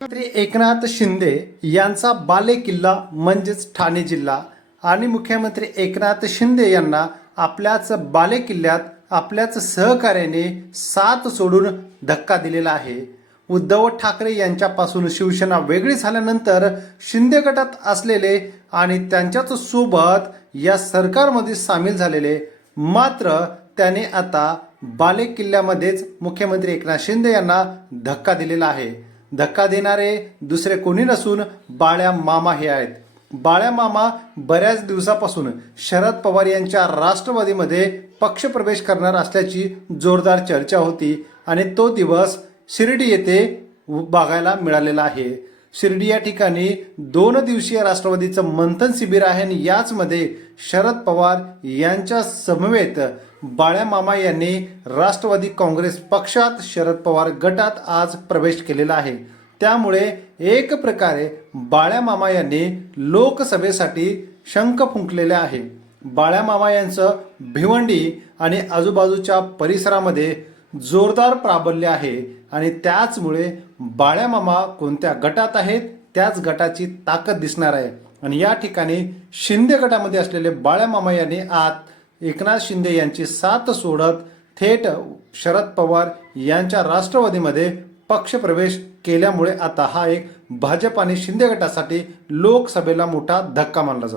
मुख्यमंत्री एकनाथ शिंदे यांचा बाले किल्ला म्हणजेच ठाणे जिल्हा आणि मुख्यमंत्री एकनाथ शिंदे यांना आपल्याच बाले किल्ल्यात आपल्याच सहकार्याने साथ सोडून धक्का दिलेला आहे. उद्धव ठाकरे यांच्यापासून शिवसेना वेगळी झाल्यानंतर शिंदे गटात असलेले आणि त्यांच्याच सोबत या सरकारमध्ये सामील झालेले मात्र त्याने आता बाले किल्ल्यामध्येच मुख्यमंत्री एकनाथ शिंदे यांना धक्का दिलेला आहे. धक्का देणारे दुसरे कोणी नसून बाळ्या मामा हे आहेत. बाळ्या मामा बऱ्याच दिवसापासून शरद पवार यांच्या राष्ट्रवादीमध्ये पक्षप्रवेश करणार असल्याची जोरदार चर्चा होती आणि तो दिवस शिर्डी येथे बघायला मिळालेला आहे. शिर्डी या ठिकाणी दोन दिवसीय राष्ट्रवादीचं मंथन शिबिर आहे आणि याचमध्ये शरद पवार यांच्या समवेत बाळ्या मामा यांनी राष्ट्रवादी काँग्रेस पक्षात शरद पवार गटात आज प्रवेश केलेला आहे. त्यामुळे एक प्रकारे बाळ्या मामा यांनी लोकसभेसाठी शंख फुंकलेले आहे. बाळ्या मामा यांचं भिवंडी आणि आजूबाजूच्या परिसरामध्ये जोरदार प्राबल्य आहे आणि त्याचमुळे बाळ्या मामा कोणत्या गटात आहेत त्याच गटाची ताकद दिसणार आहे. आणि या ठिकाणी शिंदे गटामध्ये असलेले बाळ्या मामा यांनी आत एकनाथ शिंदे यांची साथ सोडत थेट शरद पवार यांच्या राष्ट्रवादीमध्ये पक्षप्रवेश केल्यामुळे आता हा एक भाजप आणि शिंदे गटासाठी लोकसभेला मोठा धक्का मानला जातो.